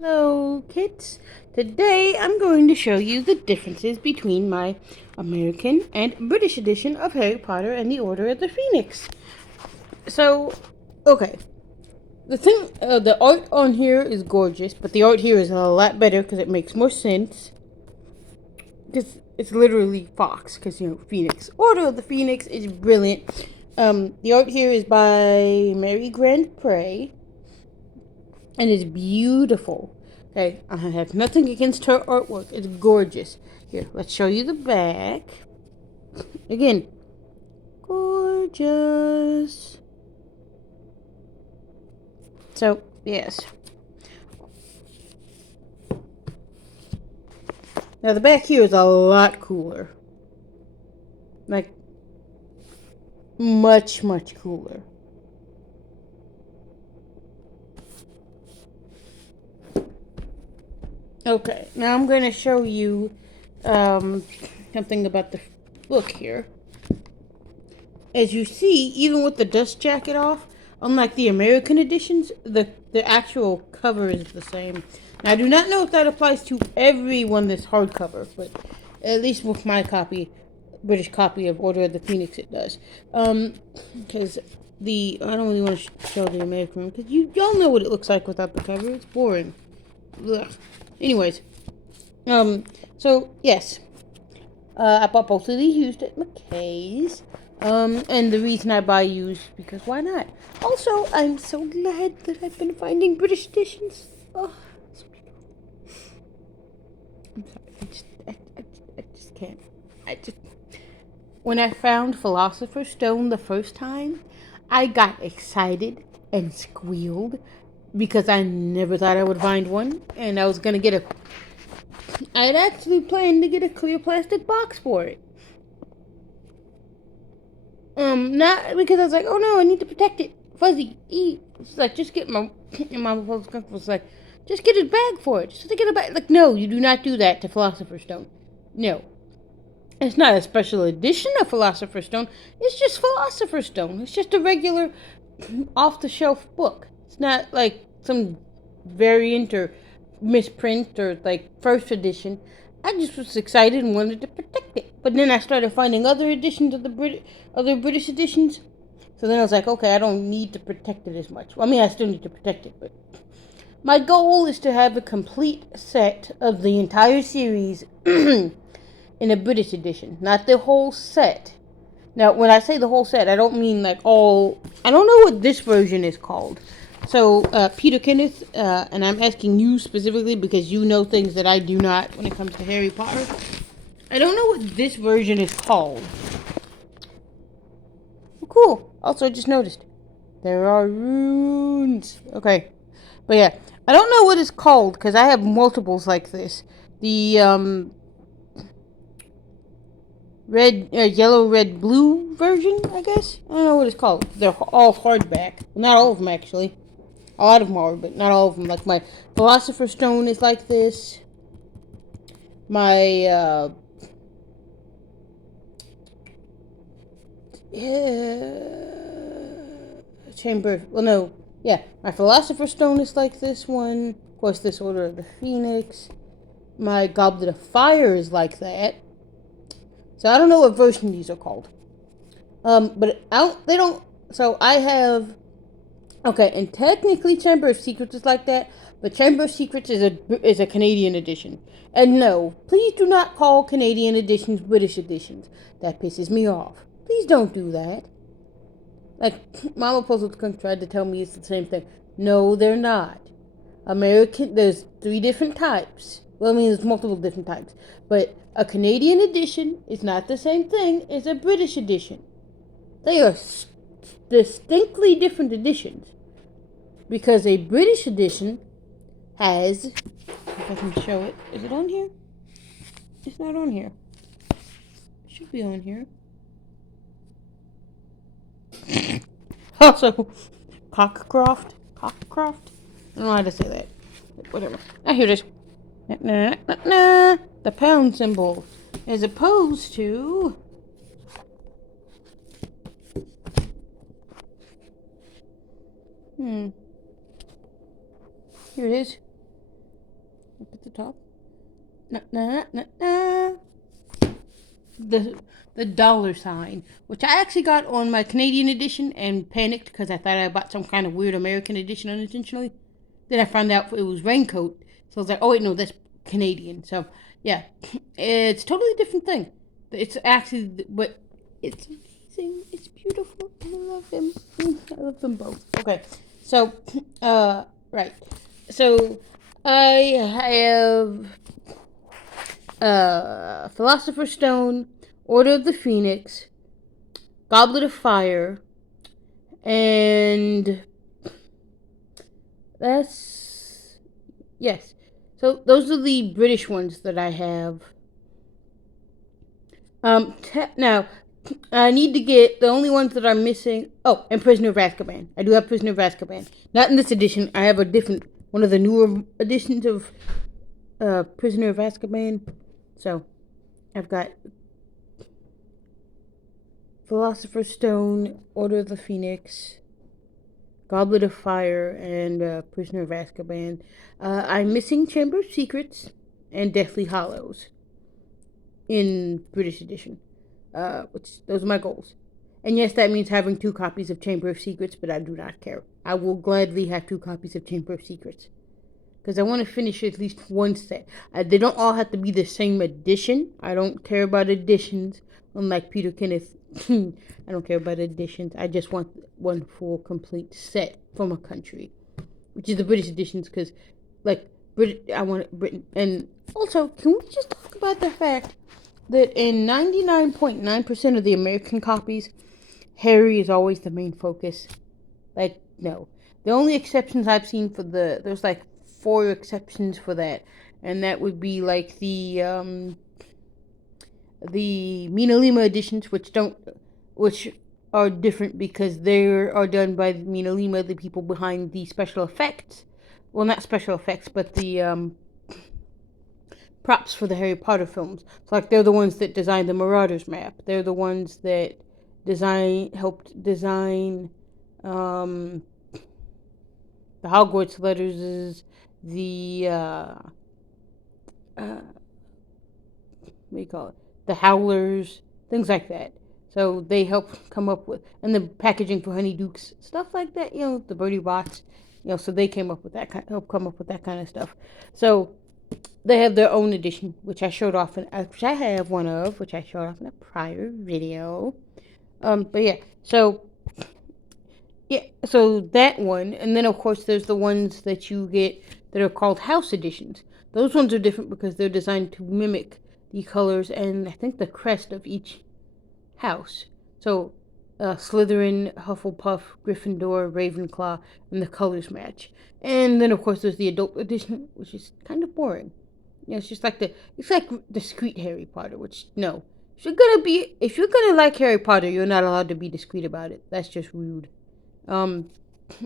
Hello, kids. Today I'm going to show you the differences between my American and British edition of Harry Potter and the Order of the Phoenix. So, okay. The art on here is gorgeous, but the art here is a lot better because it makes more sense. Because it's literally Fox, because, Phoenix. Order of the Phoenix is brilliant. The art here is by Mary Grand Pré, and it's beautiful. Okay, I have nothing against her artwork. It's gorgeous. Here, let's show you the back. Again, gorgeous. So, yes. Now, the back here is a lot cooler. Like, much, much cooler. Okay, now I'm going to show you something about the book here. As you see, even with the dust jacket off, unlike the American editions, the actual cover is the same. Now, I do not know if that applies to everyone that's hardcover, but at least with my British copy of Order of the Phoenix, it does. Because I don't really want to show the American one, because y'all know what it looks like without the cover. It's boring. Ugh. Anyways, so yes, I bought both of these used at McKay's. And the reason I buy used because why not? Also, I'm so glad that I've been finding British editions. Oh, so I'm sorry. I just can't. I just when I found Philosopher's Stone the first time, I got excited and squealed because I never thought I would find one, and I was gonna get a. I had actually planned to get a clear plastic box for it. Not because I was like, oh no, I need to protect it. Fuzzy, eat. It's like, just get my. And my was like, just get a bag for it. Just to get a bag. Like, no, you do not do that to Philosopher's Stone. No. It's not a special edition of Philosopher's Stone. It's just Philosopher's Stone. It's just a regular off the shelf book. It's not like some variant or misprint or like first edition. I just was excited and wanted to protect it. But then I started finding other editions of other British editions. So then I was like, okay, I don't need to protect it as much. Well, I mean, I still need to protect it, but my goal is to have a complete set of the entire series in a British edition, not the whole set. Now, when I say the whole set, I don't mean like all. I don't know what this version is called. So, Peter Kenneth, and I'm asking you specifically because you know things that I do not when it comes to Harry Potter. I don't know what this version is called. Oh, cool. Also, I just noticed there are runes. Okay, but yeah, I don't know what it's called because I have multiples like this. The red, yellow, red, blue version, I guess. I don't know what it's called. They're all hardback. Not all of them, actually. A lot of them are, but not all of them. Like my Philosopher's Stone is like this. My, Chamber. Well, no. Yeah, my Philosopher's Stone is like this one. Of course, this Order of the Phoenix. My Goblet of Fire is like that. So I don't know what version these are called. But they don't. So I have. Okay, and technically Chamber of Secrets is like that, but Chamber of Secrets is a Canadian edition. And no, please do not call Canadian editions British editions. That pisses me off. Please don't do that. Like Mama Puzzle tried to tell me it's the same thing. No, they're not. There's 3 different types. Well, I mean, there's multiple different types. But a Canadian edition is not the same thing as a British edition. They are distinctly different editions. Because a British edition has, if I can show it, is it on here? It's not on here. It should be on here. Also, Cockcroft. I don't know how to say that. But whatever. Ah, here it is. The pound symbol. As opposed to. Here it is. Up at the top. The dollar sign, which I actually got on my Canadian edition and panicked because I thought I bought some kind of weird American edition unintentionally. Then I found out it was raincoat, so I was like, oh wait, no, that's Canadian. So yeah, it's a totally different thing. It's actually, but it's amazing. It's beautiful. I love them. I love them both. Okay, so right, so I have Philosopher's Stone, Order of the Phoenix, Goblet of Fire, and that's, yes. So those are the British ones that I have. Now, I need to get the only ones that are missing. Oh, and Prisoner of Azkaban. I do have Prisoner of Azkaban. Not in this edition. I have a different, one of the newer editions of Prisoner of Azkaban. So, I've got Philosopher's Stone, Order of the Phoenix, Goblet of Fire, and Prisoner of Azkaban. I'm missing Chamber of Secrets and Deathly Hallows in British edition. Which those are my goals. And yes, that means having 2 copies of Chamber of Secrets, but I do not care. I will gladly have 2 copies of Chamber of Secrets. Because I want to finish at least one set. They don't all have to be the same edition. I don't care about editions. Unlike Peter Kenneth, I don't care about editions. I just want one full, complete set from a country. Which is the British editions, because, like, I want Britain. And also, can we just talk about the fact that in 99.9% of the American copies, Harry is always the main focus? Like, no. The only exceptions I've seen for there's like 4 exceptions for that, and that would be like the Mina Lima editions, which are different because they are done by Mina Lima, the people behind the special effects. Well, not special effects, but the props for the Harry Potter films. So, like, they're the ones that designed the Marauders map. They're the ones that helped design the Hogwarts letters, the what do you call it? The Howlers, things like that. So they helped come up with, and the packaging for Honeydukes, stuff like that. The Birdie Box. So they came up with that, helped come up with that kind of stuff. So they have their own edition, which I showed off, which I have one of, which I showed off in a prior video. But yeah, so that one, and then of course there's the ones that you get that are called house editions. Those ones are different because they're designed to mimic the colors and I think the crest of each house. So Slytherin, Hufflepuff, Gryffindor, Ravenclaw, and the colors match. And then of course there's the adult edition, which is kind of boring. It's just like it's like discreet Harry Potter, which no. If you're gonna like Harry Potter, you're not allowed to be discreet about it. That's just rude. And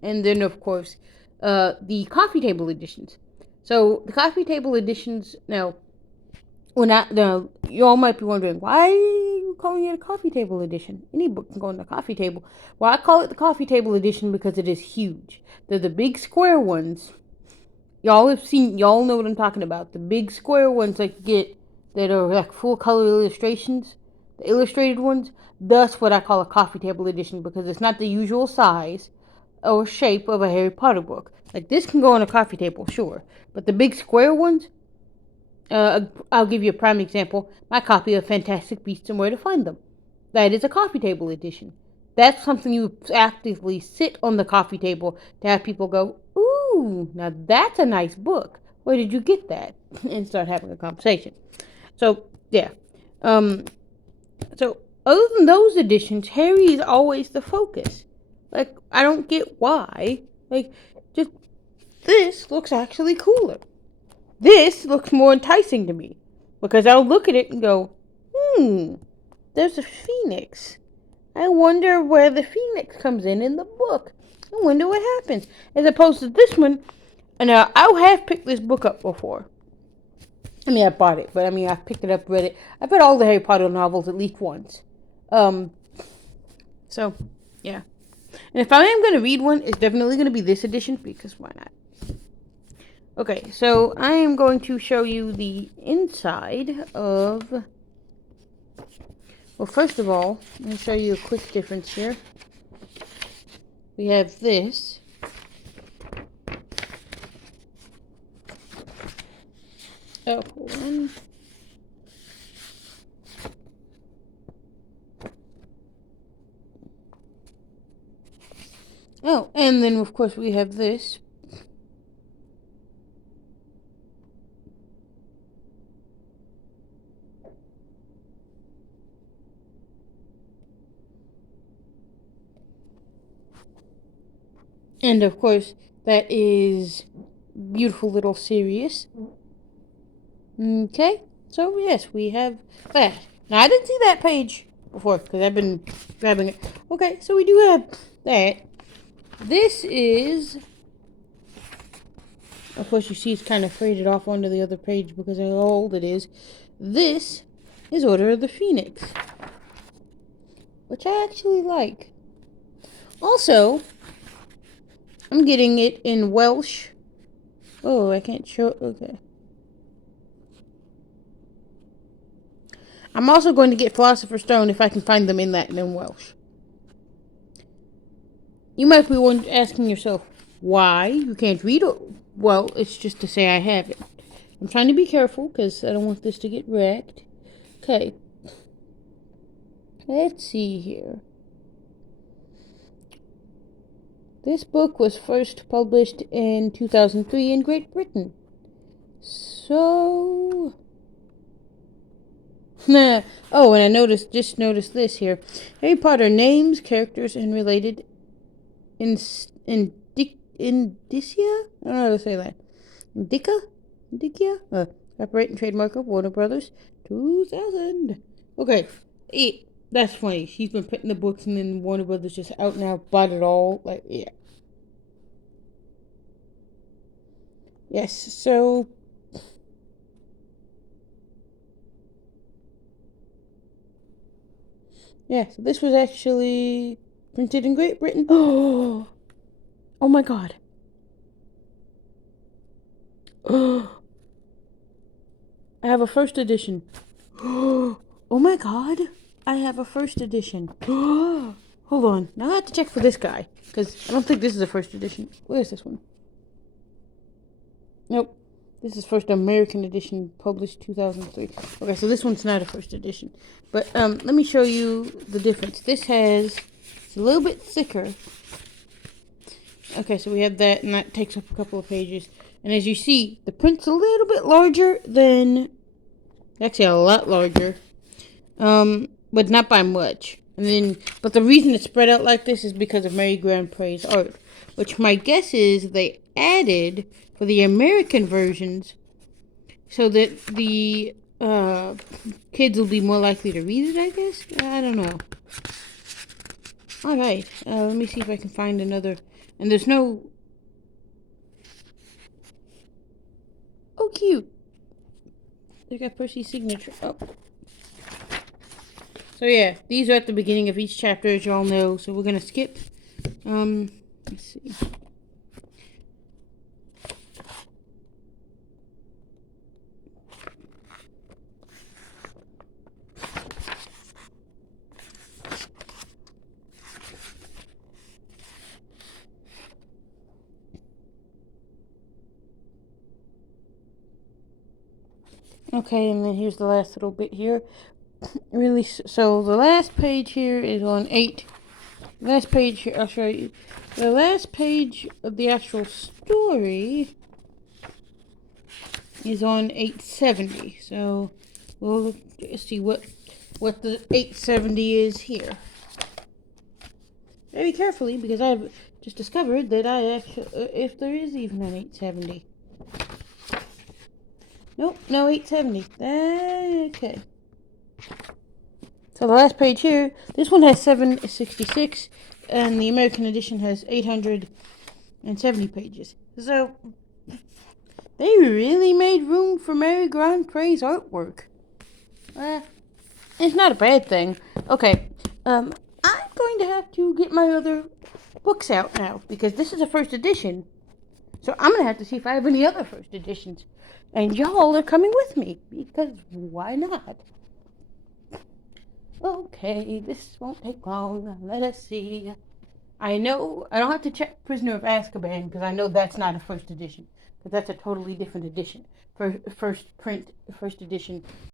then of course, the coffee table editions. So the coffee table editions now, you all might be wondering, why are you calling it a coffee table edition? Any book can go on the coffee table. Well, I call it the coffee table edition because it is huge. They're the big square ones. Y'all know what I'm talking about. The big square ones that are like full color illustrations, the illustrated ones. That's what I call a coffee table edition because it's not the usual size or shape of a Harry Potter book. Like, this can go on a coffee table, sure. But the big square ones, I'll give you a prime example. My copy of Fantastic Beasts and Where to Find Them. That is a coffee table edition. That's something you actively sit on the coffee table to have people go, ooh, now that's a nice book. Where did you get that? And start having a conversation. So, yeah. So, other than those editions, Harry is always the focus. Like, I don't get why. Like, just, this looks actually cooler. This looks more enticing to me. Because I'll look at it and go, there's a phoenix. I wonder where the phoenix comes in the book. I wonder what happens. As opposed to this one, and I have picked this book up before. I mean, I bought it, but I mean, I've picked it up, read it. I've read all the Harry Potter novels at least once. So, yeah. And if I am going to read one, it's definitely going to be this edition, because why not? Okay, so I am going to show you the inside of... Well, first of all, I'm going to show you a quick difference here. We have this. Oh, hold on. Oh, and then of course we have this. And of course, that is beautiful little Sirius. Okay, so yes, we have that. Now, I didn't see that page before because I've been grabbing it. Okay, so we do have that. This is, of course, you see it's kind of faded off onto the other page because of how old it is. This is Order of the Phoenix, which I actually like. Also, I'm getting it in Welsh. Oh, I can't show. Okay. I'm also going to get Philosopher's Stone if I can find them in Latin and Welsh. You might be asking yourself, why? You can't read it. Well, it's just to say I have it. I'm trying to be careful because I don't want this to get wrecked. Okay. Let's see here. This book was first published in 2003 in Great Britain. So... Oh, and I just noticed this here. Harry Potter names, characters, and related indicia? I don't know how to say that. Indicia? Copyright and trademark of Warner Brothers, 2000. Okay, that's funny. She's been putting the books and then Warner Brothers just out now bought it all. Like, yeah. Yes, so... Yeah, so this was actually printed in Great Britain. Oh, oh my God. I have a first edition. Oh my God. I have a first edition. Hold on. Now I have to check for this guy. Because I don't think this is a first edition. Where's this one? Nope. This is first American edition, published 2003. Okay, so this one's not a first edition. But let me show you the difference. This it's a little bit thicker. Okay, so we have that, and that takes up a couple of pages. And as you see, the print's a little bit larger than... Actually, a lot larger. But not by much. But the reason it's spread out like this is because of Mary Grand Pre's art. Which my guess is they added for the American versions so that the kids will be more likely to read it, I guess? I don't know. Alright, let me see if I can find another. And there's no... Oh, cute. They got Percy's signature. Oh. So yeah, these are at the beginning of each chapter, as y'all know. So we're gonna skip. Let's see. Okay, and then here's the last little bit here. Really, so the last page here is on 8. Last page here, I'll show you. The last page of the actual story is on 870. So we'll see what the 870 is here. Very carefully, because I've just discovered that I actually, if there is even an 870. Nope, no 870. Okay. So the last page here, this one has 766, and the American edition has 870 pages. So they really made room for Mary Grand Pre's artwork. It's not a bad thing. Okay, I'm going to have to get my other books out now, because this is a first edition. So I'm gonna have to see if I have any other first editions. And y'all are coming with me, because why not? Okay, this won't take long. Let us see. I know I don't have to check Prisoner of Azkaban because I know that's not a first edition, because that's a totally different edition. First edition